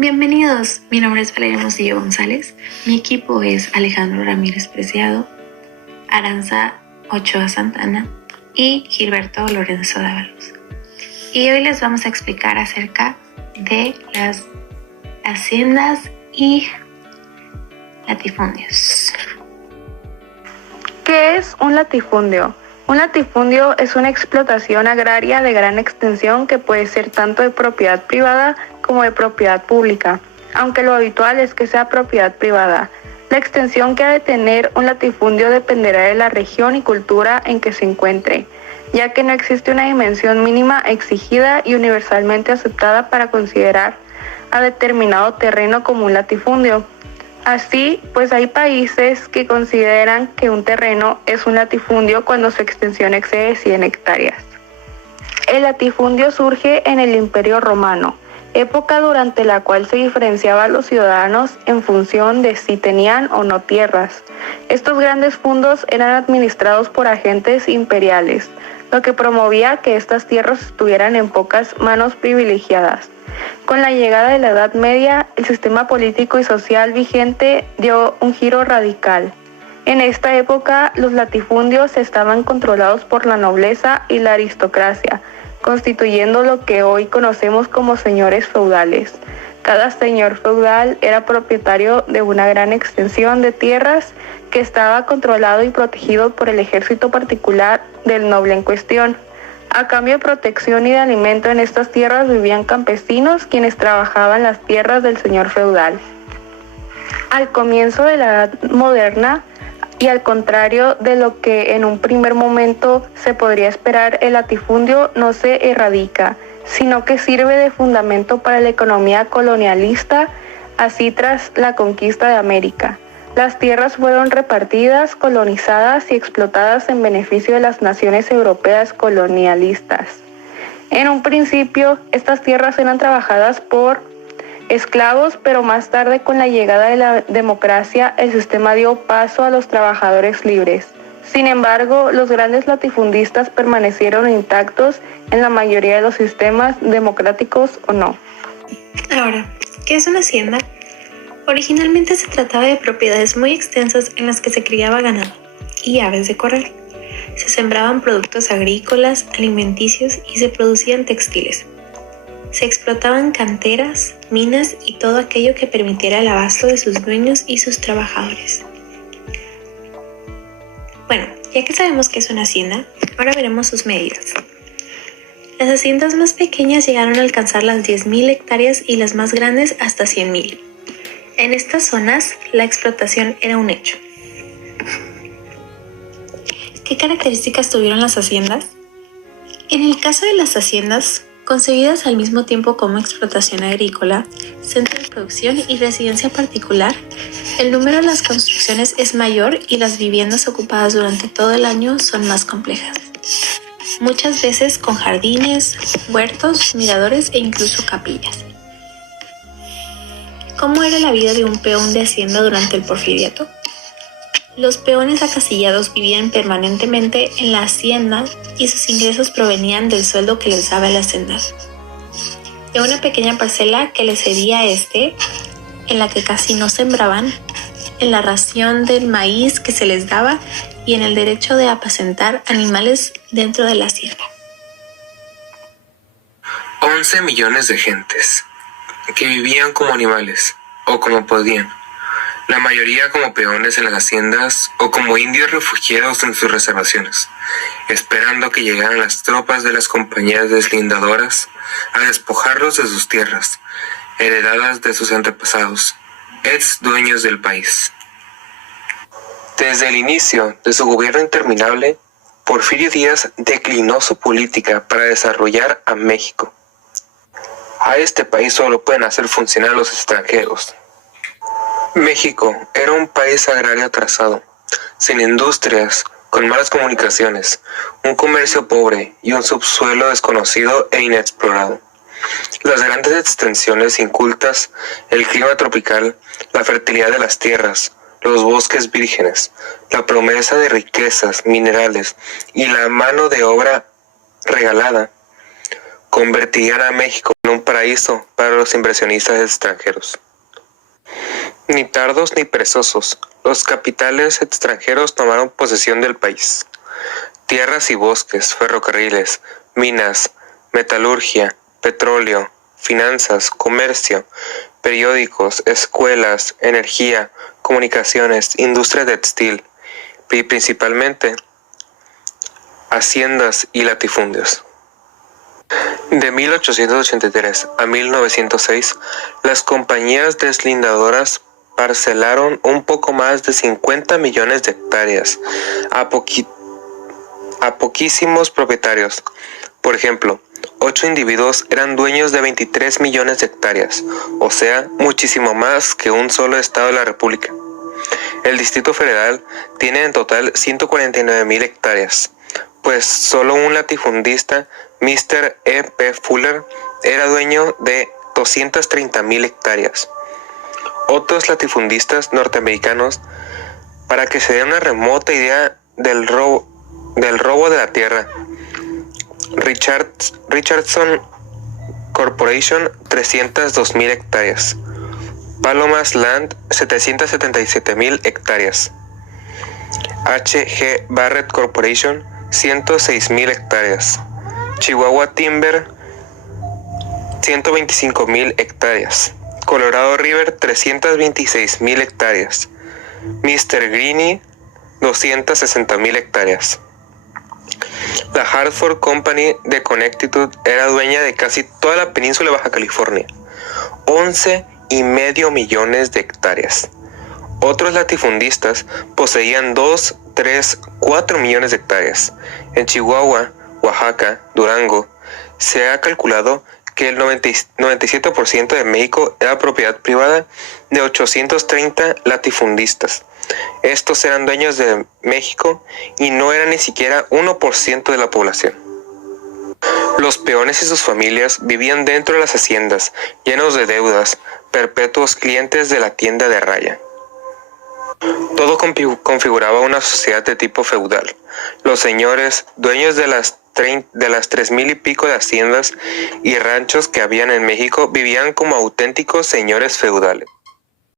Bienvenidos, mi nombre es Valeria Mosillo González, mi equipo es Alejandro Ramírez Preciado, Aranza Ochoa Santana y Gilberto Lorenzo Dávalos. Y hoy les vamos a explicar acerca de las haciendas y latifundios. ¿Qué es un latifundio? Un latifundio es una explotación agraria de gran extensión que puede ser tanto de propiedad privada como de propiedad pública, aunque lo habitual es que sea propiedad privada. La extensión que ha de tener un latifundio dependerá de la región y cultura en que se encuentre, ya que no existe una dimensión mínima exigida y universalmente aceptada para considerar a determinado terreno como un latifundio. Así, pues hay países que consideran que un terreno es un latifundio cuando su extensión excede 100 hectáreas. El latifundio surge en el Imperio Romano, época durante la cual se diferenciaba a los ciudadanos en función de si tenían o no tierras. Estos grandes fundos eran administrados por agentes imperiales, lo que promovía que estas tierras estuvieran en pocas manos privilegiadas. Con la llegada de la Edad Media, el sistema político y social vigente dio un giro radical. En esta época, los latifundios estaban controlados por la nobleza y la aristocracia, constituyendo lo que hoy conocemos como señores feudales. Cada señor feudal era propietario de una gran extensión de tierras que estaba controlado y protegido por el ejército particular del noble en cuestión. A cambio de protección y de alimento en estas tierras vivían campesinos quienes trabajaban las tierras del señor feudal. Al comienzo de la Edad Moderna, y al contrario de lo que en un primer momento se podría esperar, el latifundio no se erradica, sino que sirve de fundamento para la economía colonialista, así tras la conquista de América. Las tierras fueron repartidas, colonizadas y explotadas en beneficio de las naciones europeas colonialistas. En un principio, estas tierras eran trabajadas por esclavos, pero más tarde, con la llegada de la democracia, el sistema dio paso a los trabajadores libres. Sin embargo, los grandes latifundistas permanecieron intactos en la mayoría de los sistemas, democráticos o no. Ahora, ¿qué es una hacienda? Originalmente se trataba de propiedades muy extensas en las que se criaba ganado y aves de corral. Se sembraban productos agrícolas, alimenticios y se producían textiles. Se explotaban canteras, minas y todo aquello que permitiera el abasto de sus dueños y sus trabajadores. Bueno, ya que sabemos qué es una hacienda, ahora veremos sus medidas. Las haciendas más pequeñas llegaron a alcanzar las 10.000 hectáreas y las más grandes hasta 100.000. En estas zonas, la explotación era un hecho. ¿Qué características tuvieron las haciendas? En el caso de las haciendas, concebidas al mismo tiempo como explotación agrícola, centro de producción y residencia particular, el número de las construcciones es mayor y las viviendas ocupadas durante todo el año son más complejas. Muchas veces con jardines, huertos, miradores e incluso capillas. ¿Cómo era la vida de un peón de hacienda durante el Porfiriato? Los peones acasillados vivían permanentemente en la hacienda y sus ingresos provenían del sueldo que les daba el hacendado, de una pequeña parcela que les cedía en la que casi no sembraban, en la ración del maíz que se les daba y en el derecho de apacentar animales dentro de la hacienda. 11 millones de gentes que vivían como animales o como podían, la mayoría como peones en las haciendas o como indios refugiados en sus reservaciones, esperando que llegaran las tropas de las compañías deslindadoras a despojarlos de sus tierras, heredadas de sus antepasados, ex dueños del país. Desde el inicio de su gobierno interminable, Porfirio Díaz declinó su política para desarrollar a México. A este país solo pueden hacer funcionar los extranjeros. México era un país agrario atrasado, sin industrias, con malas comunicaciones, un comercio pobre y un subsuelo desconocido e inexplorado. Las grandes extensiones incultas, el clima tropical, la fertilidad de las tierras, los bosques vírgenes, la promesa de riquezas, minerales y la mano de obra regalada convertirían a México en un paraíso paraíso para los inversionistas extranjeros. Ni tardos ni perezosos, los capitales extranjeros tomaron posesión del país. Tierras y bosques, ferrocarriles, minas, metalurgia, petróleo, finanzas, comercio, periódicos, escuelas, energía, comunicaciones, industria textil y principalmente haciendas y latifundios. De 1883 a 1906, las compañías deslindadoras parcelaron un poco más de 50 millones de hectáreas a poquísimos propietarios. Por ejemplo, 8 individuos eran dueños de 23 millones de hectáreas, o sea, muchísimo más que un solo estado de la República. El Distrito Federal tiene en total 149,000 hectáreas, pues solo un latifundista, Mr. E. P. Fuller, era dueño de 230,000 hectáreas. Otros latifundistas norteamericanos, para que se dé una remota idea del robo de la tierra: Richardson Corporation, 302,000 hectáreas. Palomas Land, 777,000 hectáreas. H.G. Barrett Corporation, 106,000 hectáreas. Chihuahua Timber, 125,000 hectáreas. Colorado River, 326,000 hectáreas. Mr. Greene, 260,000 hectáreas. La Hartford Company de Connecticut era dueña de casi toda la península de Baja California, 11,5 millones de hectáreas. Otros latifundistas poseían 2, 3, 4 millones de hectáreas. En Chihuahua, Oaxaca, Durango, se ha calculado que el 97% de México era propiedad privada de 830 latifundistas. Estos eran dueños de México y no eran ni siquiera 1% de la población. Los peones y sus familias vivían dentro de las haciendas, llenos de deudas, perpetuos clientes de la tienda de raya. Todo configuraba una sociedad de tipo feudal. Los señores, dueños de las 3,000 y pico de haciendas y ranchos que habían en México, vivían como auténticos señores feudales.